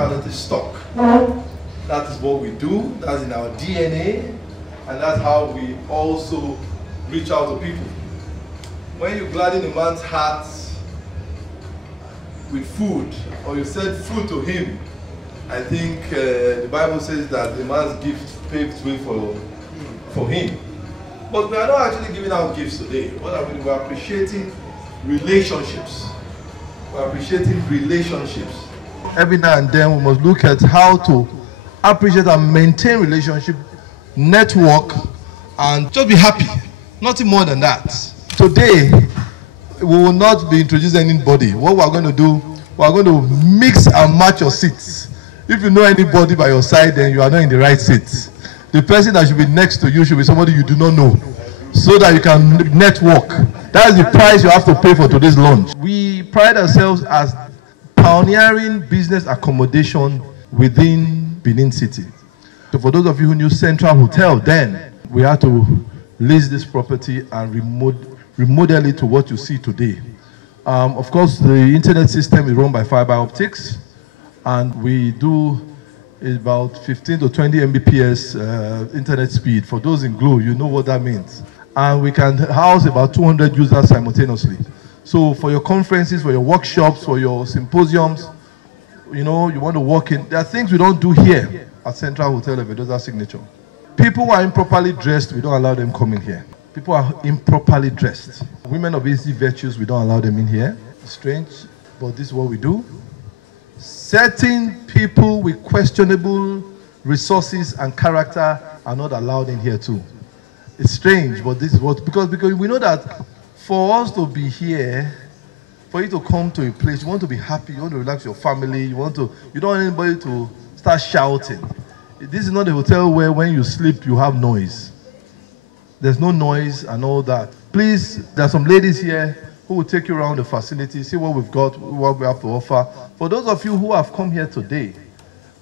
hospitality stock. That is what we do, that's in our DNA, and that's how we also reach out to people. When you gladden a man's heart with food, or you said food to him, I think the Bible says that the man's gift paves way for him. But we are not actually giving out gifts today. What are we doing? We are appreciating relationships. We are appreciating relationships. Every now and then we must look at how to appreciate and maintain relationship, network, and just be happy. Nothing more than that. Today, we will not be introducing anybody. What we are going to do, we are going to mix and match your seats. If you know anybody by your side, then you are not in the right seat. The person that should be next to you should be somebody you do not know, so that you can network. That is the price you have to pay for today's lunch. We pride ourselves as pioneering business accommodation within Benin City. So for those of you who knew Central Hotel then, we had to lease this property and remodel it to what you see today. Of course, the internet system is run by fiber optics, and we do about 15 to 20 Mbps internet speed. For those in Glo, you know what that means. And we can house about 200 users simultaneously. So for your conferences, for your workshops, for your symposiums, you know, you want to walk in, there are things we don't do here at Central Hotel Efedosa Signature. People who are improperly dressed, we don't allow them coming here. People are improperly dressed. Women of easy virtues, we don't allow them in here. It's strange, but this is what we do. Certain people with questionable resources and character are not allowed in here too. It's strange, but this is what, because we know that for us to be here, for you to come to a place, you want to be happy, you want to relax your family, you don't want anybody to start shouting. This is not a hotel where when you sleep, you have noise. There's no noise and all that. Please, there are some ladies here who will take you around the facility, see what we've got, what we have to offer. For those of you who have come here today,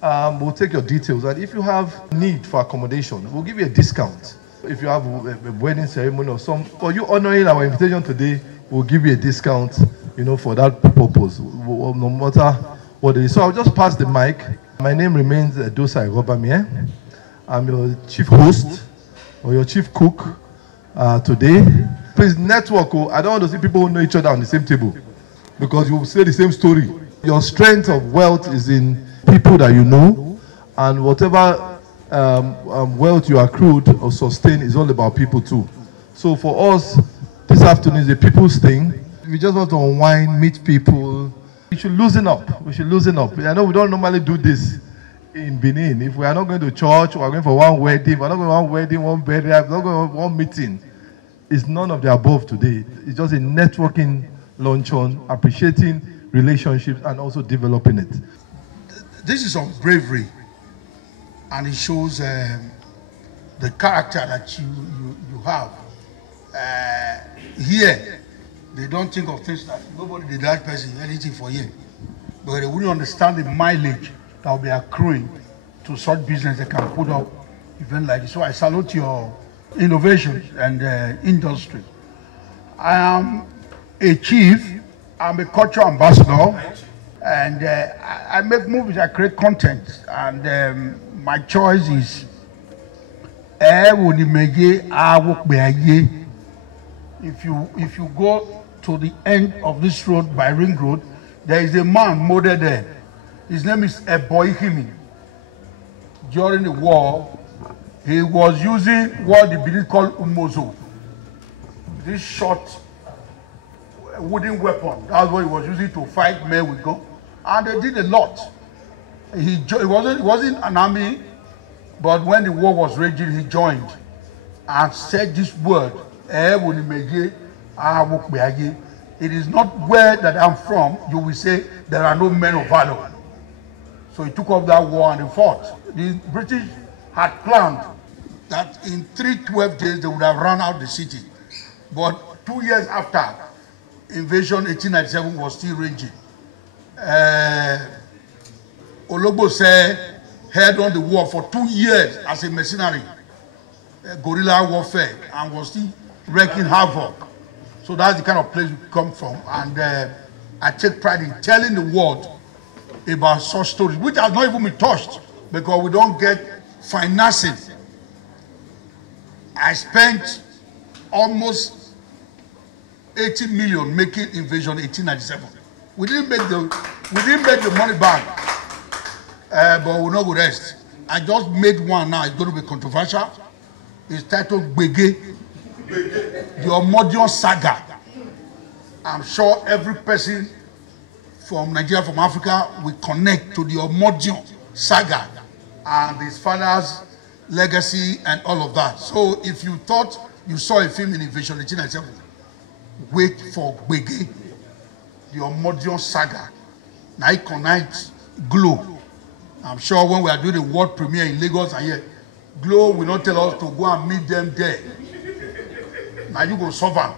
we'll take your details. And if you have need for accommodation, we'll give you a discount. If you have a wedding ceremony or some, for you honoring our invitation today, we'll give you a discount, you know, for that purpose, no matter what it is. So I'll just pass the mic. My name remains Efedosa. I'm your chief host or your chief cook today. Please network. I don't want to see people who know each other on the same table, because you will say the same story. Your strength of wealth is in people that you know, and whatever wealth you accrued or sustained is all about people too. So for us, this afternoon is a people's thing. We just want to unwind, meet people. We should loosen up. We should loosen up. I know we don't normally do this in Benin. If we are not going to church, we are going for one wedding, we are not going for one wedding, one burial, we are not going for one meeting. It's none of the above today. It's just a networking luncheon, appreciating relationships and also developing it. This is some bravery, and it shows the character that you have. Here, they don't think of things like nobody did that person anything for you, but they wouldn't understand the mileage that will be accruing to such business that can put up event like this. So I salute your innovation and industry. I am a chief, I'm a cultural ambassador, and I make movies, I create content, and my choice is if you go to the end of this road by Ring Road, there is a man molded there. His name is Eboihimi. During the war, he was using what the British call umozo. This short wooden weapon. That's what he was using to fight men with guns. And they did a lot. He wasn't an army, but when the war was raging, he joined and said this word. It is not where that I'm from, you will say there are no men of valor. So he took up that war and he fought. The British had planned that in 312 days they would have run out the city. But 2 years after, invasion 1897 was still raging. Ologbo said, held on the war for 2 years as a mercenary, guerrilla warfare, and was still wreaking havoc. So that's the kind of place we come from. And I take pride in telling the world about such stories, which has not even been touched because we don't get financing. I spent almost 80 million making Invasion 1897. We didn't make the money back, but we're not going to rest. I just made one now. It's going to be controversial. It's titled Bege, the Omodion Saga. I'm sure every person from Nigeria, from Africa, will connect to the Omodion Saga and his father's legacy and all of that. So if you thought you saw a film in Invasion 1897, wait for Bege, the Omodion Saga. Night on night, Glow. I'm sure when we are doing the world premiere in Lagos and here, Glow will not tell us to go and meet them there. Now you go suffer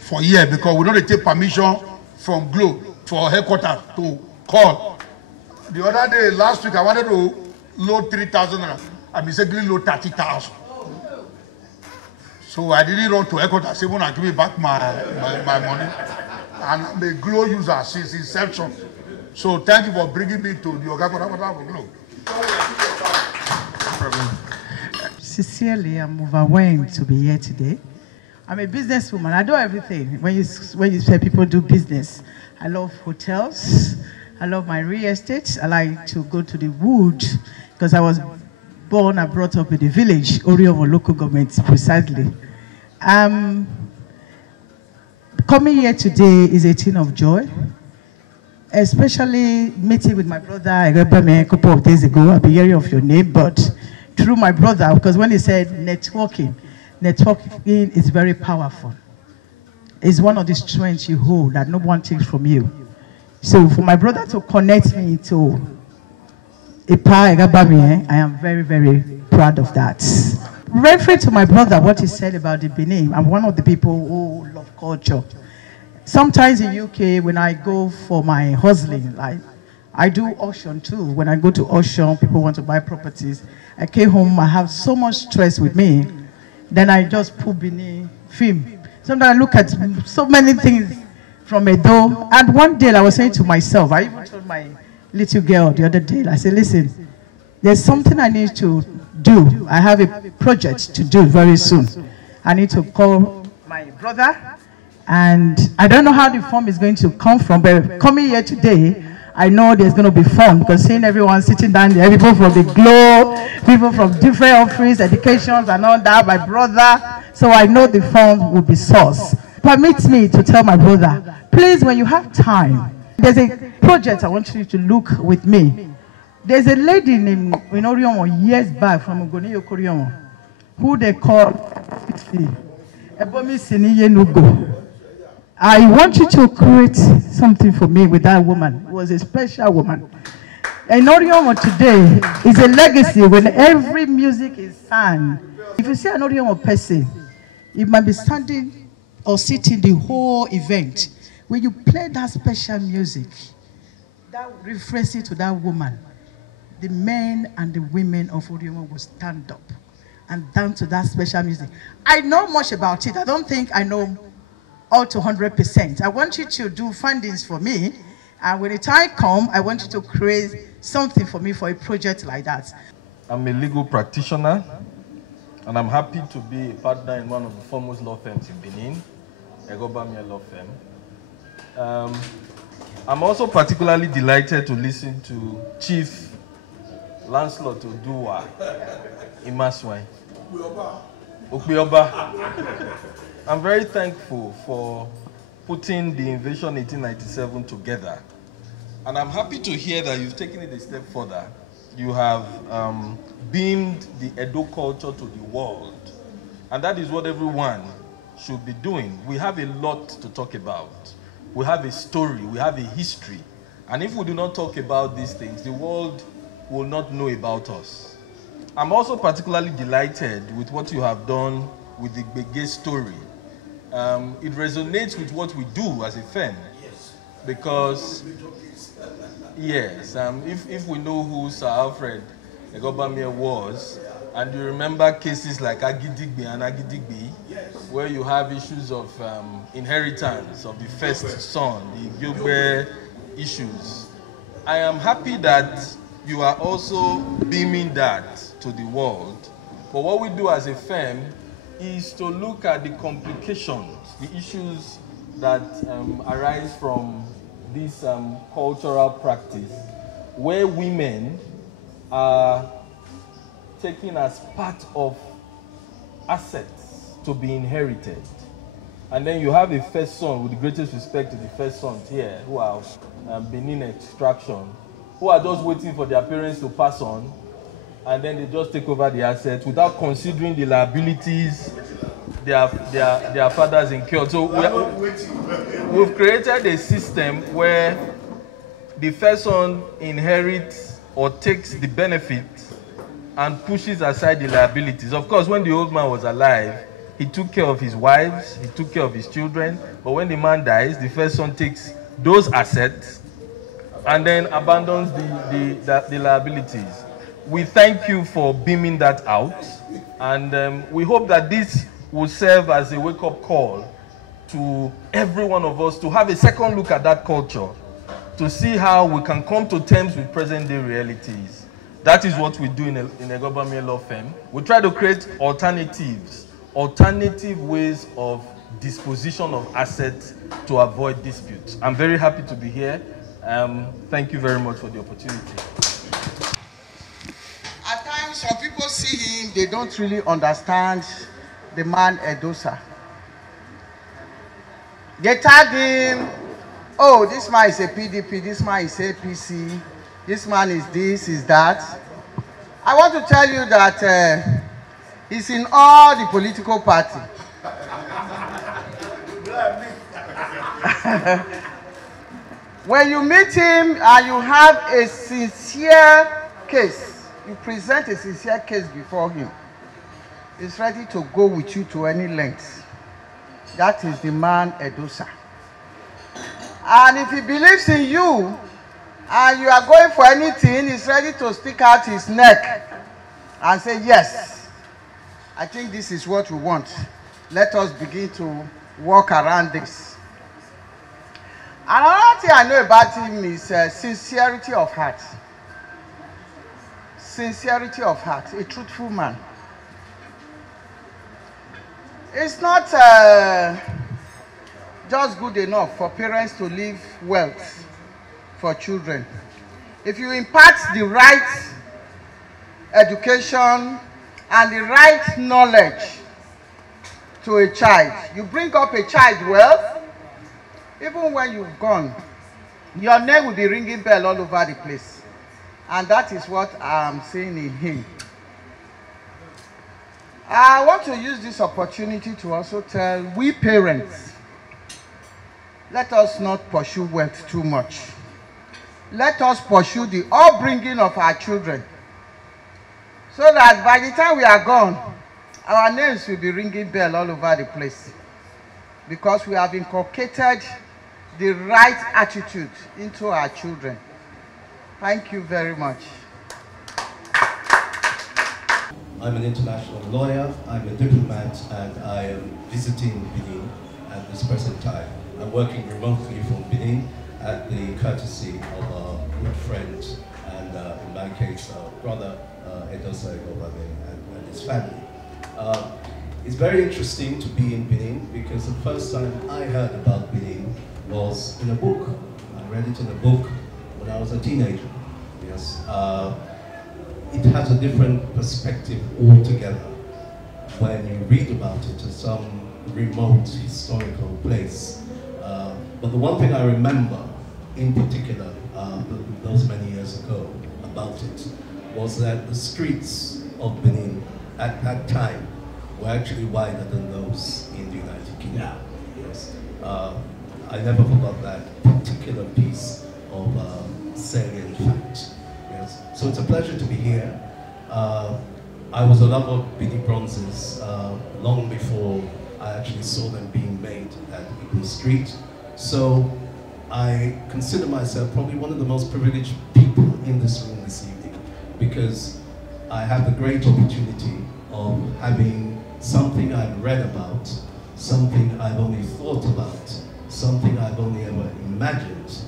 for a year because we don't take permission from Glow for headquarters to call. The other day, last week, I wanted to load 3,000 and I mistakenly load 30,000. So I didn't run to headquarters, say, when I give me back my money. And I'm a Glow user since inception. So thank you for bringing me to the Oga Glow. Sincerely, I'm overwhelmed to be here today. I'm a businesswoman. I do everything. When you say people do business, I love hotels. I love my real estate. I like to go to the wood because I was born and brought up in the village, Oriomo local government, precisely. Coming here today is a thing of joy, especially meeting with my brother. I remember me a couple of days ago. I've been hearing of your name, but through my brother, because when he said networking is very powerful. It's one of the strengths you hold that no one takes from you. So for my brother to connect me to I am very, very proud of that. Referring to my brother, what he said about the Benin, I'm one of the people who love culture. Sometimes in UK, when I go for my hustling, like I do auction too. When I go to auction, people want to buy properties. I came home, I have so much stress with me. Then I just put Benin film. Sometimes I look at so many things from a door. And one day I was saying to myself, I even told my little girl the other day, I said, listen, there's something I need to do. I have a project to do very soon. I need to call my brother. And I don't know how the form is going to come from, but coming here today, I know there's going to be fun because seeing everyone sitting down there, people from the Globe, people from different offices, educations and all that, my brother. So I know the fun will be sourced. Permit me to tell my brother, please, when you have time, there's a project I want you to look with me. There's a lady named Oriomo years back from Ogoniyo Koriomo who they call Ebomi Siniye Nugo. I want you to create something for me with that woman. It was a special woman. And Oriomo today is a legacy when every music is sung. If you see an Oriomo person, you might be standing or sitting the whole event. When you play that special music, that refers to that woman, the men and the women of Oriomo will stand up and dance to that special music. I know much about it. I don't think I know all to 100%. I want you to do fundings for me. And when the time comes, I want you to create something for me for a project like that. I'm a legal practitioner, and I'm happy to be a partner in one of the foremost law firms in Benin, Egobamia Law Firm. I'm also particularly delighted to listen to Chief Lancelot Oduwa Imaswai. Okpioba. I'm very thankful for putting the Invasion 1897 together. And I'm happy to hear that you've taken it a step further. You have beamed the Edo culture to the world. And that is what everyone should be doing. We have a lot to talk about. We have a story, we have a history. And if we do not talk about these things, the world will not know about us. I'm also particularly delighted with what you have done with the Bege story. It resonates with what we do as a firm. Yes. Because, yes, if we know who Sir Alfred Egobamia was, and you remember cases like Agidigbe and Agidigbe, yes, where you have issues of inheritance of the first son, the Gilbert issues. I am happy that you are also beaming that to the world. But what we do as a firm is to look at the complications, the issues that arise from this cultural practice, where women are taken as part of assets to be inherited. And then you have a first son, with the greatest respect to the first sons here, who are Benin extraction, who are just waiting for their parents to pass on, and then they just take over the assets without considering the liabilities their fathers incurred. So we've created a system where the first son inherits or takes the benefit and pushes aside the liabilities. Of course, when the old man was alive, he took care of his wives, he took care of his children, but when the man dies, the first son takes those assets and then abandons the liabilities. We thank you for beaming that out, and we hope that this will serve as a wake-up call to every one of us to have a second look at that culture, to see how we can come to terms with present-day realities. That is what we do in a government law firm. We try to create alternative ways of disposition of assets to avoid disputes. I'm very happy to be here. Thank you very much for the opportunity. At times, when people see him, they don't really understand the man Efedosa. They tag him, oh, this man is a PDP, this man is APC, this man is this, is that. I want to tell you that he's in all the political parties. When you meet him and you have a sincere case, you present a sincere case before him, he's ready to go with you to any length. That is the man Efedosa. And if he believes in you and you are going for anything, he's ready to stick out his neck and say, yes, I think this is what we want. Let us begin to work around this. Another thing I know about him is sincerity of heart. Sincerity of heart, a truthful man. It's not just good enough for parents to leave wealth for children. If you impart the right education and the right knowledge to a child, you bring up a child well, even when you've gone, your name will be ringing bell all over the place. And that is what I'm seeing in him. I want to use this opportunity to also tell we parents, let us not pursue wealth too much. Let us pursue the upbringing of our children, so that by the time we are gone, our names will be ringing bell all over the place, because we have inculcated the right attitude into our children. Thank you very much. I'm an international lawyer, I'm a diplomat, and I am visiting Benin at this present time. I'm working remotely from Benin at the courtesy of a good friend and, in my case, brother Efedosa and his family. It's very interesting to be in Benin because the first time I heard about Benin was in a book. I read it in a book when I was a teenager. Yes. It has a different perspective altogether when you read about it as some remote historical place. But the one thing I remember in particular, those many years ago, about it, was that the streets of Benin at that time were actually wider than those in the United Kingdom. Yeah. Yes. I never forgot that particular piece of salient fact. Yes. So it's a pleasure to be here. I was a lover of Benin bronzes long before I actually saw them being made at Eagle Street. So I consider myself probably one of the most privileged people in this room this evening, because I have the great opportunity of having something I've read about, something I've only thought about, something I've only ever imagined,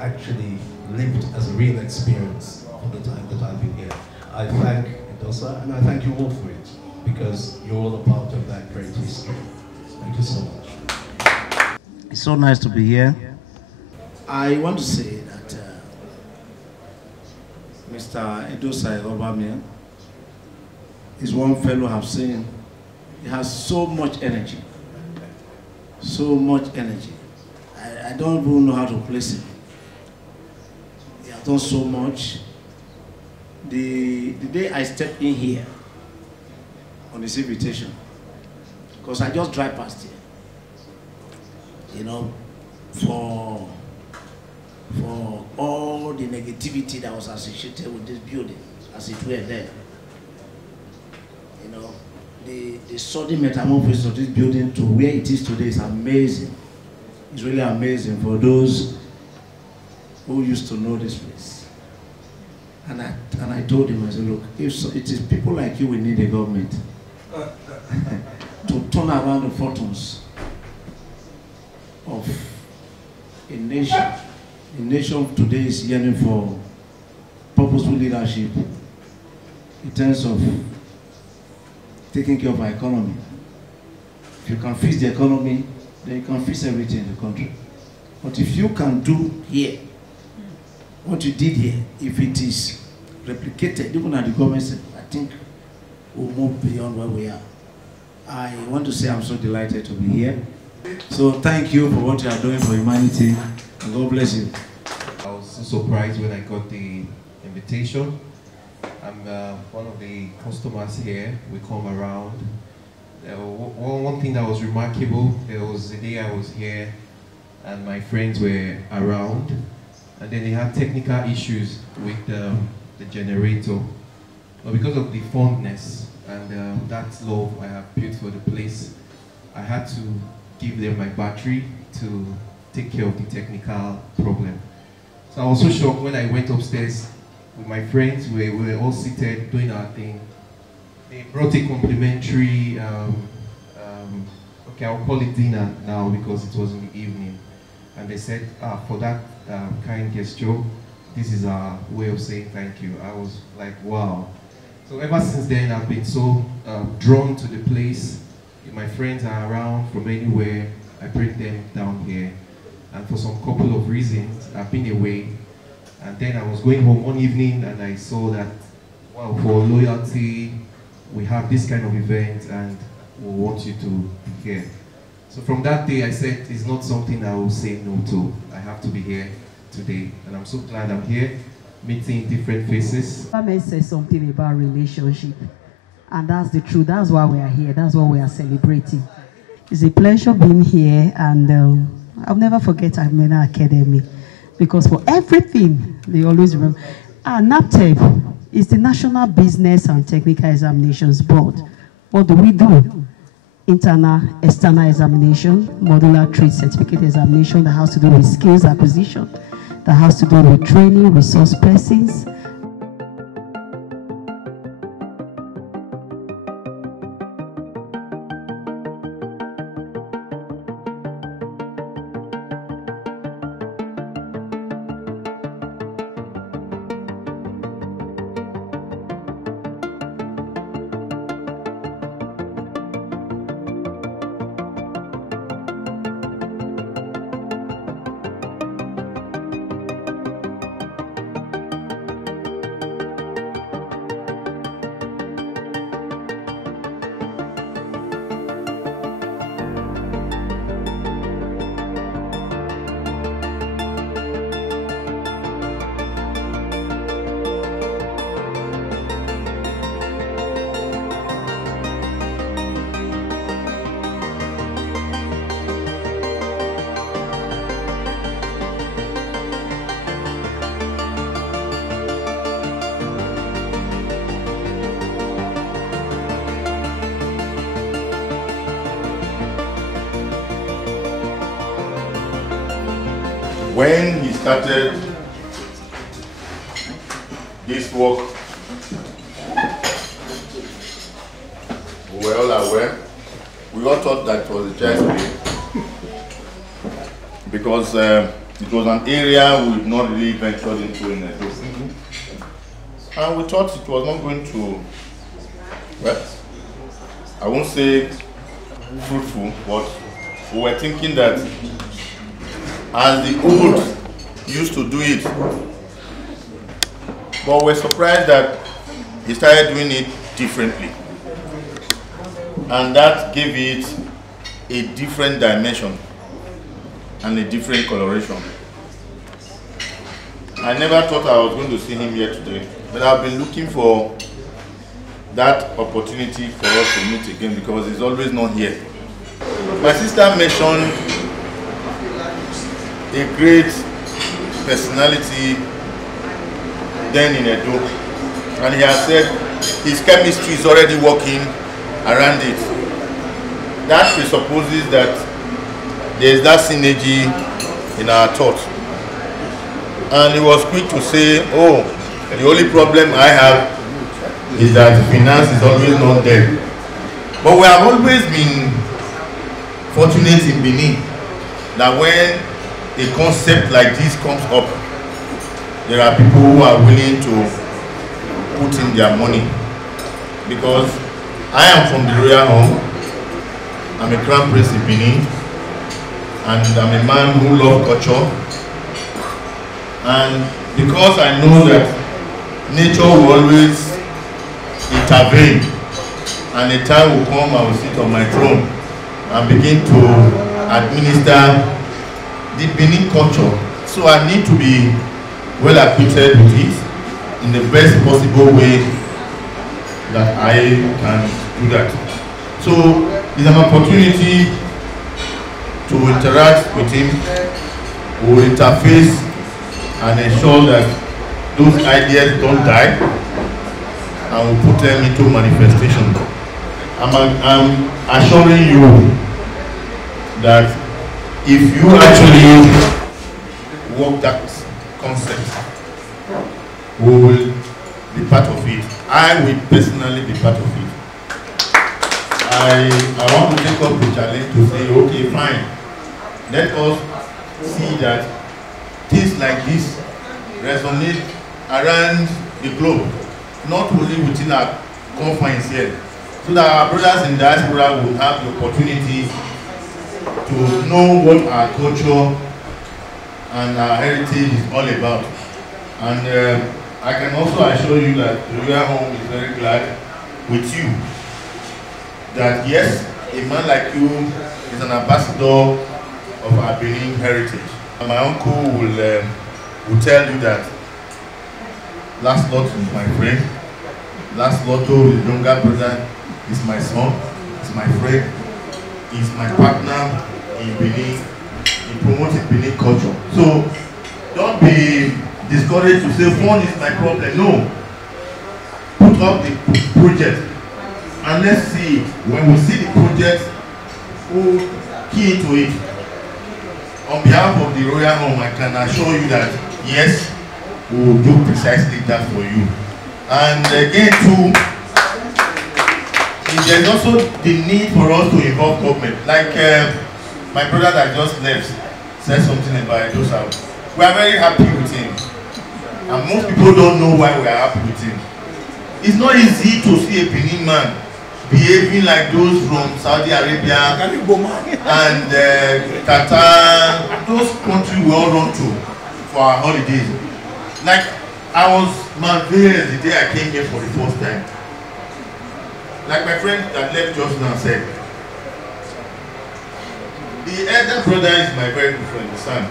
actually lived as a real experience for the time that I've been here. I thank Efedosa, and I thank you all for it, because you're all a part of that great history. Thank you so much. It's so nice to be here. I want to say that Mr. Efedosa Amena is one fellow I've seen. He has so much energy. So much energy. I don't even know how to place him. He has done so much. The day I stepped in here on his invitation, because I just drive past here, you know, for all the negativity that was associated with this building, as it were there. You know, the sudden metamorphosis of this building to where it is today is amazing. It's really amazing for those who used to know this place. And I told him, I said, look, if it is people like you we need a government to turn around the fortunes of a nation. The nation today is yearning for purposeful leadership in terms of taking care of our economy. If you can fix the economy, then you can fix everything in the country. But if you can do here what you did here, if it is replicated, even at the government side, I think we'll move beyond where we are. I want to say I'm so delighted to be here. So thank you for what you are doing for humanity, and God bless you. I was so surprised when I got the invitation. I'm one of the customers here. We come around. One thing that was remarkable, there was a day I was here and my friends were around, and then they had technical issues with the generator. But because of the fondness and that love I have built for the place, I had to give them my battery to take care of the technical problem. So I was so shocked when I went upstairs with my friends. We were all seated doing our thing. They brought a complimentary, okay, I'll call it dinner now because it was in the evening. And they said, for that kind gesture, this is our way of saying thank you. I was like, wow. So ever since then, I've been so drawn to the place. If my friends are around from anywhere, I bring them down here. And for some couple of reasons, I've been away. And then I was going home one evening and I saw that, wow, for loyalty, we have this kind of event and we want you to be here. So from that day, I said, it's not something I will say no to. I have to be here today. And I'm so glad I'm here, meeting different faces. Amena said something about relationship. And that's the truth. That's why we are here. That's what we are celebrating. It's a pleasure being here, and I'll never forget Amena Academy, because for everything, they always remember. NAPTEP is the National Business and Technical Examinations Board. What do we do? Internal, external examination, modular trade certificate examination that has to do with skills acquisition, that has to do with training, resource persons. When he started this work, we were all aware. We all thought that it was a child's play, because It was an area we've not really ventured into in Edo. And we thought it was not going to, well, I won't say fruitful, but we were thinking that as the old used to do it, but we're surprised that he started doing it differently. And that gave it a different dimension and a different coloration. I never thought I was going to see him here today, but I've been looking for that opportunity for us to meet again because he's always not here. My sister mentioned a great personality then in Edo, and he has said his chemistry is already working around it. That presupposes that there is that synergy in our thought. And he was quick to say, oh, the only problem I have is that finance is always not there. But we have always been fortunate in Benin that when a concept like this comes up, there are people who are willing to put in their money. Because I am from the royal home, I'm a crown prince in Benin, and I'm a man who loves culture. And because I know that nature will always intervene, and a time will come I will sit on my throne and begin to administer the Benin culture. So I need to be well acquainted with it in the best possible way that I can do that. So it's an opportunity to interact with him, we will interface and ensure that those ideas don't die, and we'll put them into manifestation. I'm assuring you that if you actually work that concept, we will be part of it. I will personally be part of it. I want to take up the challenge to say, okay, fine, let us see that things like this resonate around the globe, not only within our confines here, so that our brothers in diaspora will have the opportunity to know what our culture and our heritage is all about. And I can also assure you that the Royal Home is very glad with you that yes, a man like you is an ambassador of our Benin heritage. And my uncle will tell you that Last Lot is my friend, Last Lotto, his younger brother, is my son, is my friend, is my partner in Benin, in promoting Benin culture. So don't be discouraged to say phone is my problem. No. Put up the project and let's see. When we see the project, we'll key into it. On behalf of the Royal Home, I can assure you that yes, we will do precisely that for you. And again too, there's also the need for us to involve government. Like my brother that just left said something about Efedosa. We are very happy with him. And most people don't know why we are happy with him. It's not easy to see a Benin man behaving like those from Saudi Arabia and Qatar, those countries we all run to for our holidays. Like, I was marveled the day I came here for the first time. Like my friend that left just now said, the elder brother is my very good friend, the son.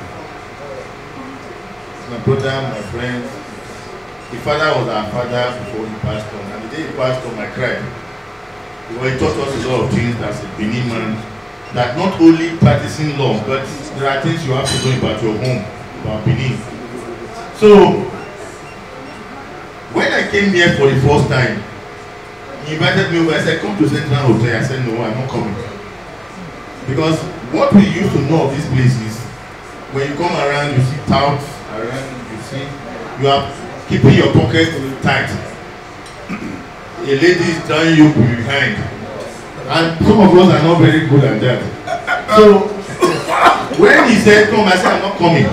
My brother, my friend. The father was our father before he passed on, and the day he passed on, I cried. Because he taught us a lot of things as a Benin man, that not only practicing law, but there are things you have to know about your home, about Benin. So, when I came here for the first time, he invited me over. I said, come to Central Hotel. I said, no, I'm not coming. Because what we used to know of this place is, when you come around, you see touts around, you see, you are keeping your pocket tight. A lady is tying you behind. And some of us are not very good at that. So, when he said, come, I said, I'm not coming.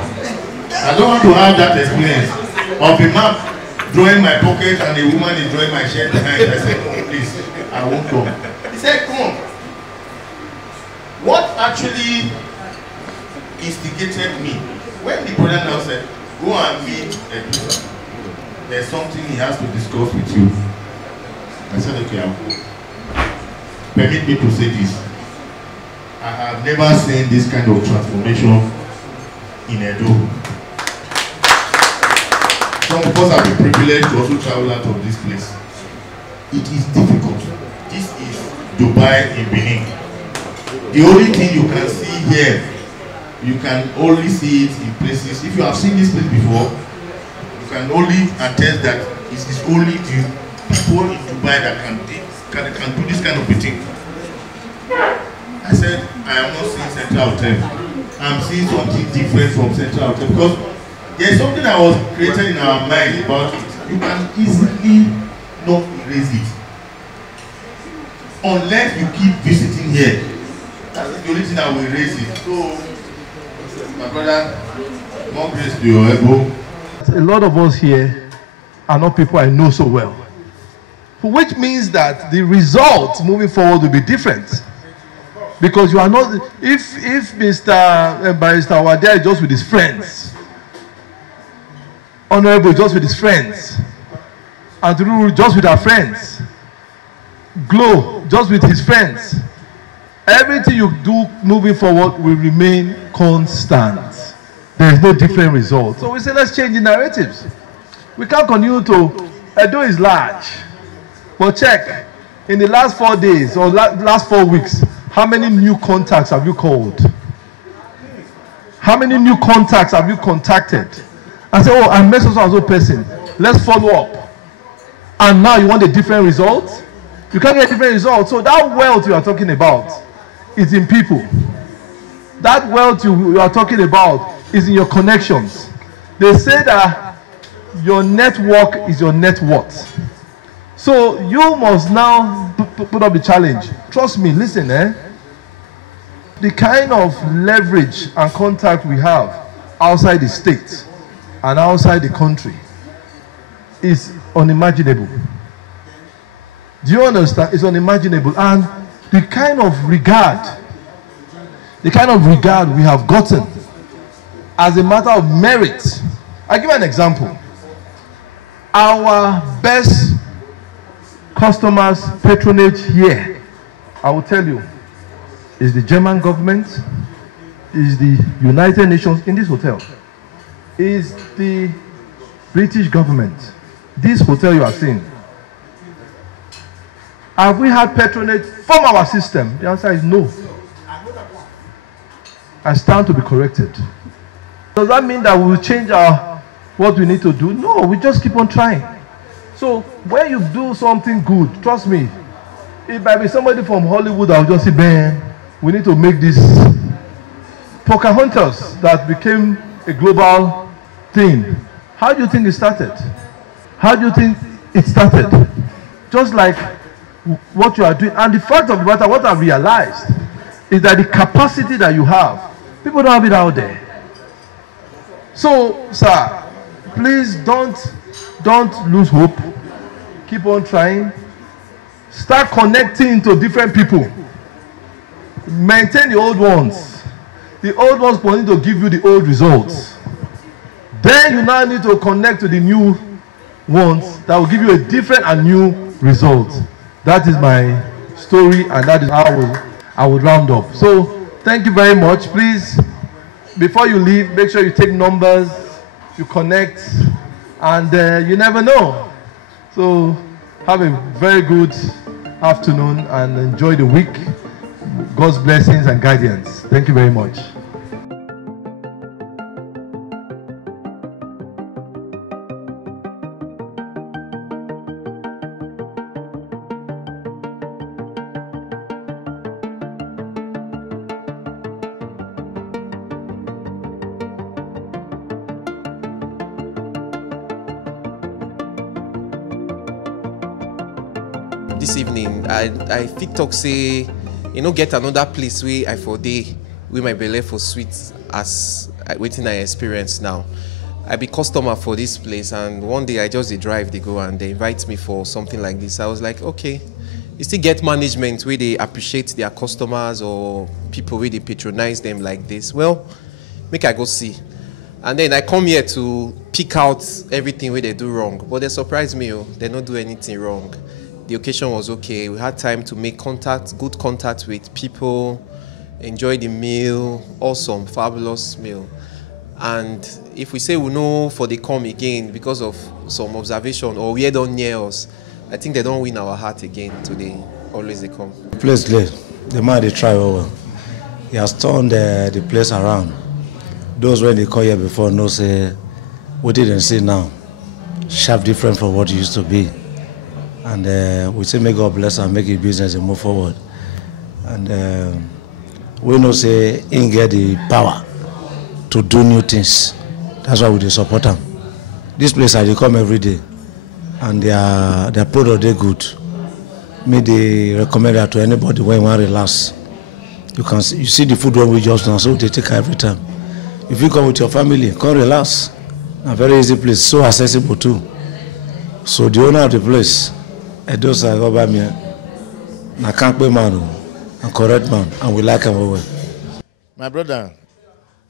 I don't want to have that experience of a man drawing my pocket and a woman is drawing my shirt behind. I said, oh, please, I won't come. He said, come on. What actually instigated me, when the brother now said, go and meet Efedosa, there's something he has to discuss with you. I said, okay, I'll go. Permit me to say this. I have never seen this kind of transformation in Edo. Some of us have been privileged to also travel out of this place. It is difficult. This is Dubai in Benin. The only thing you can see here, you can only see it in places. If you have seen this place before, you can only attest that it is only the people in Dubai that can do this kind of thing. I said, I am not seeing Central Hotel. I'm seeing something different from Central Hotel because there is something that was created in our mind about it. You can easily not erase it. Unless you keep visiting here. That's the only thing that will erase it. So, my brother, more grace to your elbow. A lot of us here are not people I know so well. Which means that the results moving forward will be different. Because you are not, if Mr. Barrister Wade is just with his friends, Honorable just with his friends, and Ruru just with our friends, Glow just with his friends, everything you do moving forward will remain constant. There is no different result. So we say let's change the narratives. We can't continue to, Edo is large, but check, in the last 4 days or last 4 weeks, how many new contacts have you called? How many new contacts have you contacted? And say, oh, I met so-and-so person. Let's follow up. And now you want a different result? You can't get a different result. So that wealth you are talking about is in people. That wealth you are talking about is in your connections. They say that your network is your net worth. So you must now put up the challenge. Trust me, listen, the kind of leverage and contact we have outside the state and outside the country is unimaginable. Do you understand? It's unimaginable. And the kind of regard we have gotten as a matter of merit. I'll give you an example. Our best customers patronage here, I will tell you, is the German government, is the United Nations in this hotel, is the British government. This hotel you are seeing. Have we had patronage from our system? The answer is no. I stand to be corrected. Does that mean that we will change what we need to do? No, we just keep on trying. So when you do something good, trust me, it might be somebody from Hollywood that will just say, man, we need to make this Pocahontas that became a global thing. How do you think it started? How do you think it started? Just like what you are doing. And the fact of the matter, what I've realized is that the capacity that you have, people don't have it out there. So, sir, please don't lose hope. Keep on trying. Start connecting to different people. Maintain the old ones. The old ones will need to give you the old results. Then you now need to connect to the new ones that will give you a different and new result. That is my story, and that is how I would round up. So thank you very much. Please, before you leave, make sure you take numbers, you connect, and you never know. So have a very good afternoon and enjoy the week. God's blessings and guidance. Thank you very much. This evening, I fit talk say, get another place where I for day, we might be left for sweet as waiting I experience now. I be customer for this place, and one day I just drive, they go and they invite me for something like this. I was like, okay, you still get management where they appreciate their customers or people where they patronize them like this. Well, make I go see. And then I come here to pick out everything where they do wrong. But they surprised me, they don't do anything wrong. The occasion was okay. We had time to make contact, good contact with people, enjoy the meal, awesome, fabulous meal. And if we say we know for they come again because of some observation or we don't near us, I think they don't win our heart again today. Always they come. The place clear. The man they try over. He has turned the place around. Those when they come here before know say what did they see now? Sharp different from what it used to be. And we say may God bless and make it business and move forward. And we know say he get the power to do new things. That's why we support them. This place I come every day, and their product they good. Me they recommend that to anybody when you want to relax. You see the food when we just now, so they take every time. If you come with your family, come relax. A very easy place, so accessible too. So the owner of the place, Efedosa go by me, na can't be man, and correct man, and we like him well. My brother,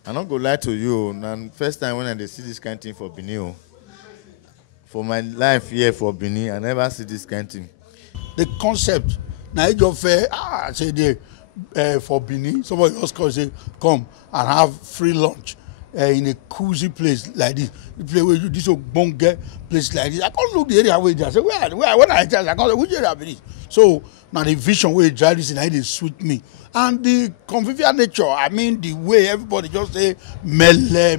I'm not going to lie to you. And first time when I see this kind of thing for Benin, for my life here for Benin, I never see this kind of thing. The concept, now you fair, say they for Benin, somebody else can say, come and have free lunch in a cozy place like this. The place where you this bonge place like this. I can't look the area where they say, where when I tell I can't say, which area be this? So now the vision where you drive this in, it suit me. And the convivial nature, I mean the way everybody just say mele.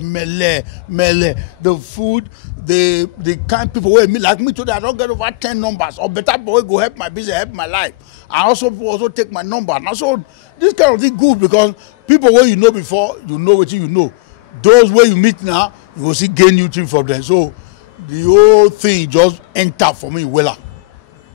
The food, the kind of people where me like me today, I don't get over 10 numbers. Or better boy go help my business, help my life. I also take my number. Now so this kind of thing good because people where you know before, you know what you know. Those where you meet now, you will see gain new thing from them. So the whole thing just enter for me well.